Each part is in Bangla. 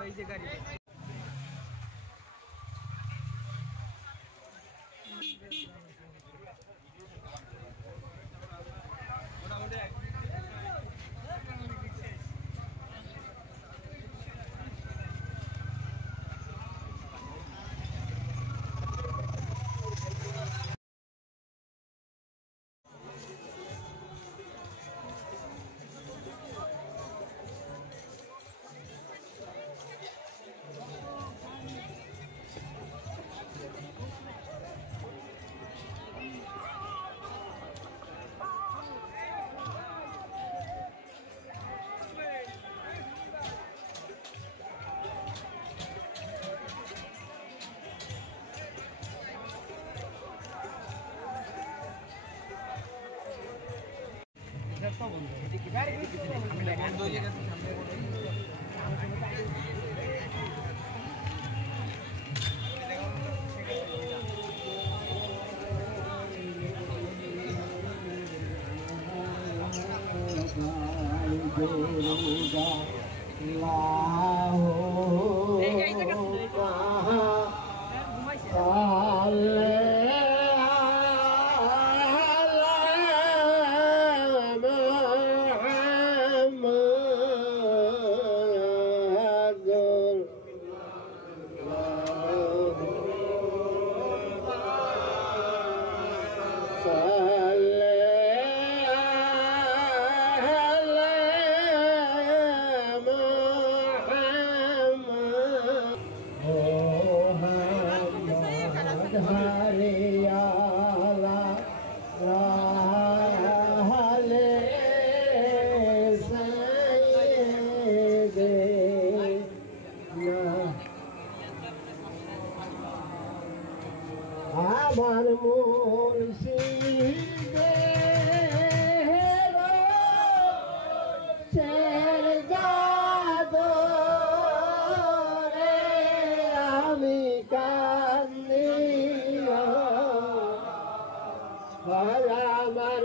এই যে গাড়ি আমার মুর্শিদের ছেড়ে আমি কান্দি আমার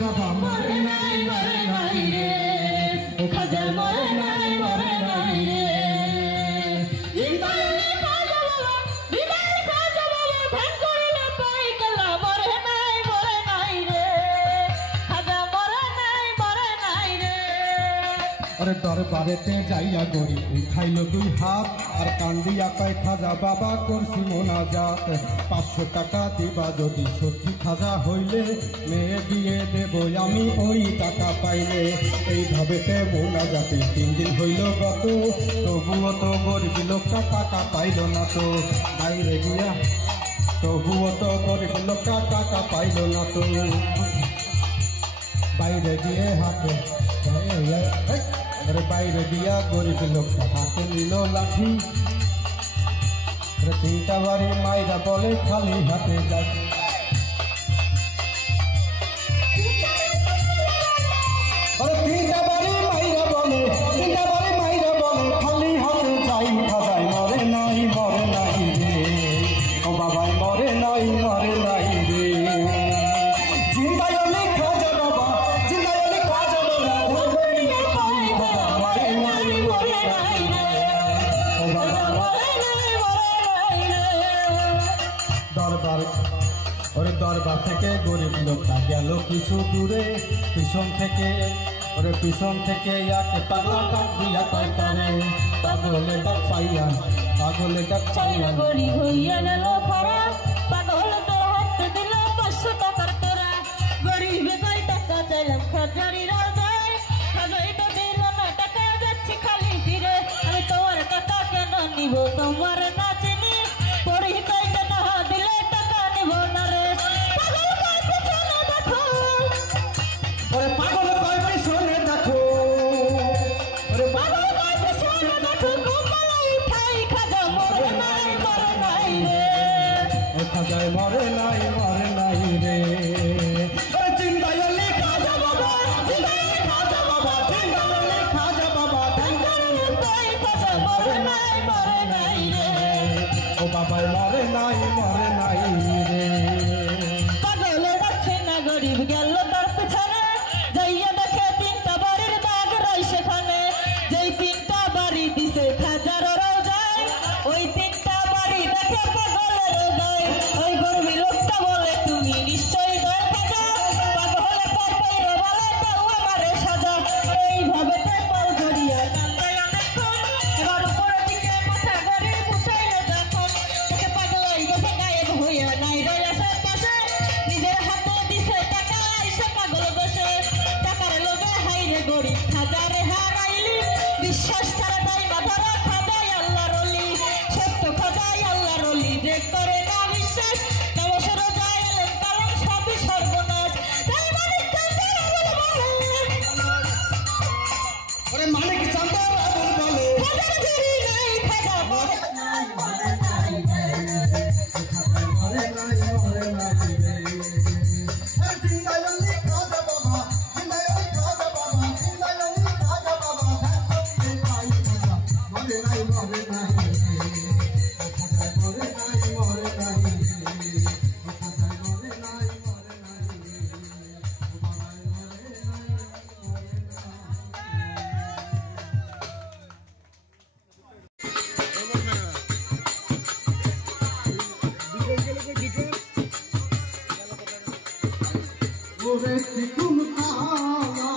বাবা মরে নাই মরে নাই রে খাজা মরে নাই মরে নাই রে ইন্দালে খাজা বাবা বিদায় খাজা বাবা ধ্যান করিলে পাই কালা মরে নাই রে খাজা মরে নাই রে আরে দরবারেতে যাইয়া গরি উঠাইল দুই হাত আর কান্দিয়া কয় খাজা বাবা করছি মোনাজাত 500 টাকা দিবা যদি সত্যি খাজা হইলে মেয়ে দিয়ে দেব আমি ওই টাকা পাইলে। এইভাবেতে মোনাজাতে 3 দিন হইল গত, তবুও তো গরিব লোকটা টাকা পাইল না তো বাইরে গিয়া, তবুও তো গরিব লোকটা টাকা পাইল না তো বাইরে গিয়ে হাতে বাইরে দিয়া গরিব লোকটা হাতে নিল লাঠি, 3টা বাড়ি মাইরা বলে খালি হাতে যাই। তিনটা বাড়ি মাইরা বলে খালি হাতে যাই। খাজাই মরে নাই রে, ও বাবাই মরে নাই রে। জিন্দাই অলি খাজা বাবা, জিন্দাই অলি খাজা বাবা, মরে নাই রে, ও বাবা দরবার থেকে গরিব লোকটা গেল কিছু দূরে, পিছন থেকে ইয়াকে পাগলা ডাক দিয়া কয় তারে পাগলে ডাক পাইয়া গরিব হইয়া গেল খরা, পাগল তোর হাতে দিল 500 টাকার তোরা। গরিবে কয় টাকা চাইলাম খাজারির রাজায়, খাজাই তো দিল না টাকা, যাচ্ছি খালি ফিরে। আমি তোমার টাকা কেন নিব, তোমার না চিনি, পড়ি কইতে না দিলে টাকা নিব না রে। পাগল কয় পিছনে দেখো, পাগল কয় পিছনে দেখো, পাগল কয় পিছনে দেখো, কমলাই ঠাই খাজা মরে নাই রে, খাজায় মরে নাই রে। জিন্দাই অলি খাজা বাবা, জিন্দাই অলি খাজা বাবা, জিন্দাই অলি খাজা বাবা, খাজা মরে নাই রে, ও বাবাই মরে নাই রে। পাগলে রাখে না গরিব গেল তার পিছনে, যাইয়া দেখে 3টা বাড়ির দাগ রই সেখানে। যেই 3টা বাড়ি দিছে খাজার রোজায়, ওই 3টা বাড়ি দেখে পাগলের রোজায়। ওই গরিব লোকটা বলে তুমি নিশ্চয়ই দয় খাজা, পাগলে পাই বলে তাও আমারে সাজা। এইভাবে পাল জড়িয়া কান্দায় অনেকক্ষণ, এবার উপরের দিকে মাথা গরিব উঠাইলে যখন, তাকে পাগলাই গেছে গায়েব হইয়া নাই রইল পাশে। নিজের হাতে দিছে টাকা এসে পাগল বসে, টাকার লোভে হাইরে গরিব খাজারে হারাইলি। বিশ্বাস ছাড়া তাই মাথারা খাজাই আল্লাহর ওলি, সত্য খাজাই আল্লাহর ওলি, যে করে না বিশ্বাস নবসর যায় আলেম কালাম সবই সর্বনাশ। তাই মানিক চান্দের আবুল বলে, মানিক চান্দের আবুল বলে, খাজার গিরি নাই, খাজা মরে নাই রে। জিন্দাই অলি খাজা বাবা, জিন্দাই অলি খাজা বাবা, জিন্দাই অলি খাজা বাবা, মরে নাই ওরে চিকুন কালা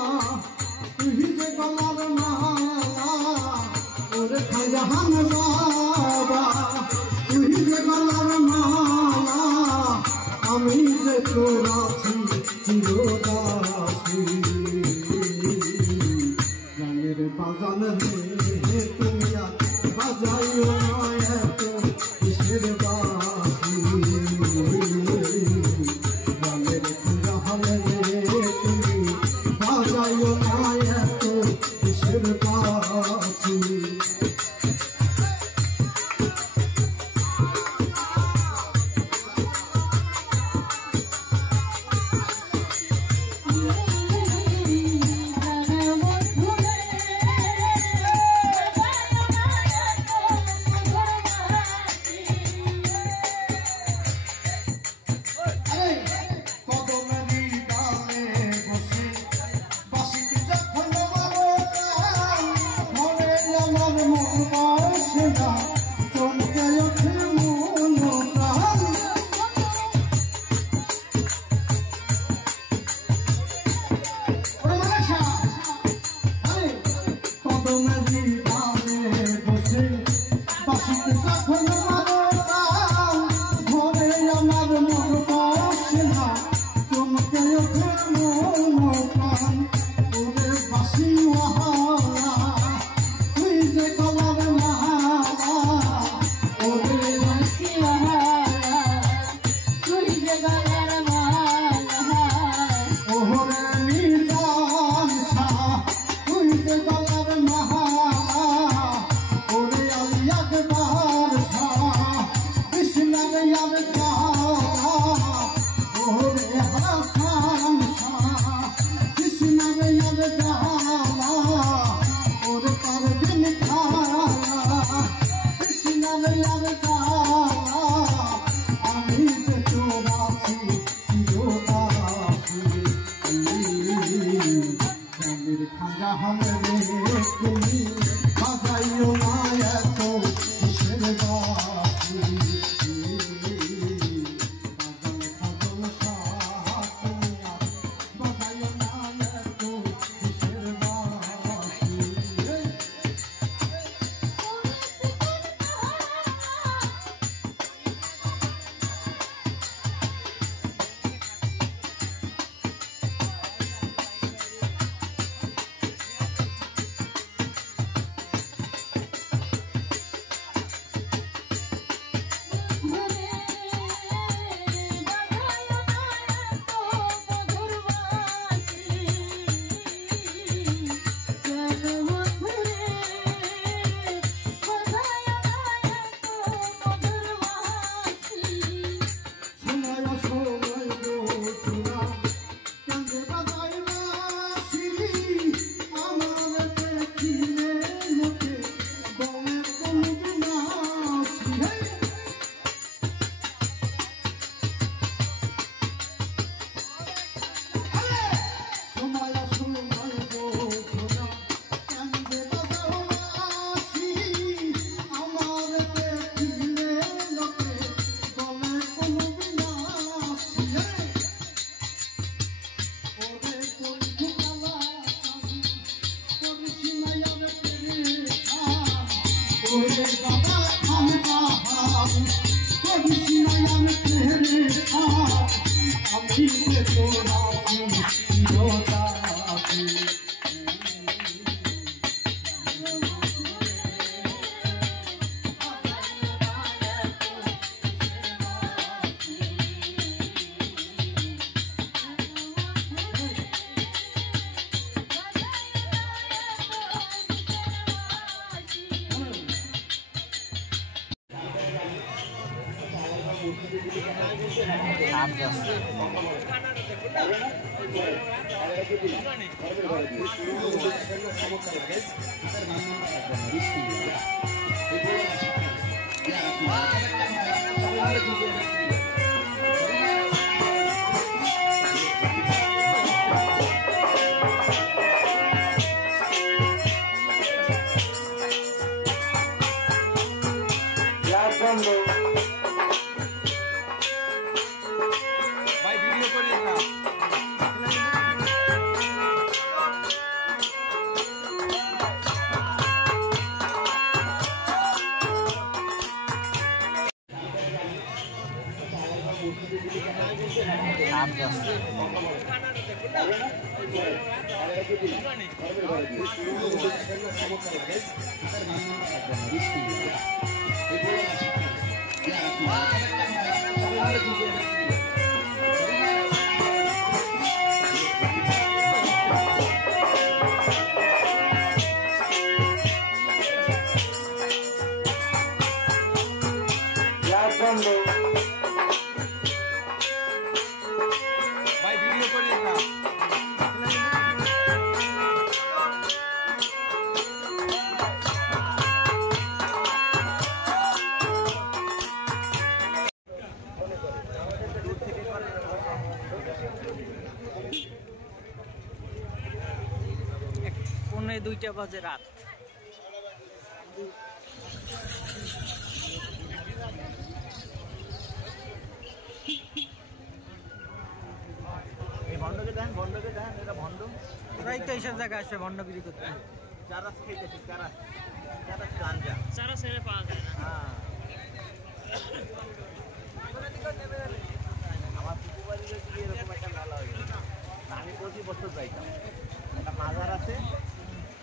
তুই যে গলার মালা, ওরে খাজাহান বাবা তুই যে গলার মালা, আমি যে তোর আছি চিরদাসী। গানের বাজান রে তুমি বাজাইও নয় এত কিসের বাসি, গানের খুঁজা রে তুমি বাজাইও নয় এত কিসের বাসি। গলার মালা ওরে বাঁশি মালা তুই যে গলার মালা ওরে নিজাম শাহ তুই যে গলার মালা ওরে আলী আকবর শাহ ইসলাম ইয়ার শাহ ওরে হাসান শাহ ইসলাম ইয়ার শাহ ওরে পারদিন খালা ইসলাম ইয়ার শাহ আমি যে তোরাছি চিরদাসী জানের খাজা हमरे তুমি বাজাইও না এত কিসের বাঁশি বাজান খাজল শাহ তুমি বাজাইও না এত কিসের বাঁশি পৌনে 2টা বাজে রাত। ভন্ডকে দেন, এটা ভন্ড। ওরাই তো এইসব জায়গায় আসবে ভন্ডগিরি করতে। চারাস খেতেছি, চারাস গাঞ্জা। চারাস ছেড়ে পাওয়া যায় না। হ্যাঁ, আমার পুকুর বাড়িতে এরকম একটা মেলা হয়ে গেছে। আমি প্রতি বছর যাইতাম। একটা মাজার আছে,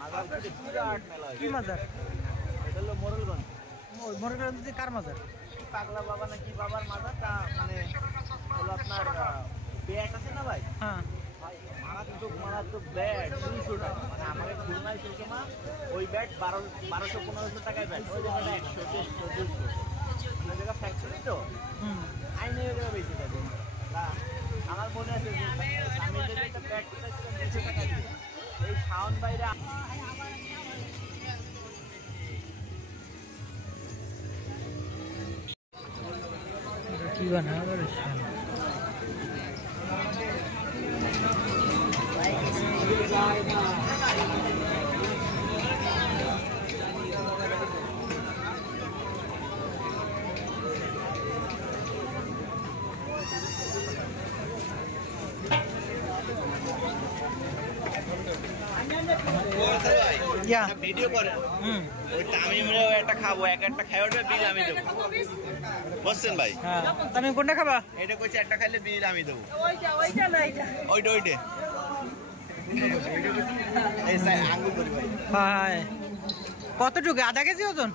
মাজার বিরাট মেলা হয়। কি মাজার? মোরলগঞ্জ। ওই মোরগগঞ্জ কার মাজার? পাগলা বাবা না কি বাবার মাজার, তা মানে হলো আপনার ব্যাট আছে না ভাই? হ্যাঁ মারাত্মক ব্যাট 200 টাকা, মানে আমাকে খুলনায় সেই সময় ওই ব্যাট 1200-1500 টাকায় ব্যাট, ওই জায়গাটা 100-150-200 ওই জায়গা ফ্যাক্টরি তো আইনে বেশি থাকে। আমার মনে আছে যে আমি যে একটা ব্যাট কিনেছিলাম 200 টাকা দিয়ে, এই শাওন বাইরে কি বানা ভিডিও করে ওই তামিমরাও একটা খাবো, একটা খাই, ওটা বিল আমি দেবো, বুঝছেন ভাই? তুমি কোনটা খাবা? এটা কইছে একটা খাইলে বিল আমি দেবো। ওইটা এই সাই আঙ্গুল ধরি ভাই। ভাই কতটুকু? আধা কেজি ওজন?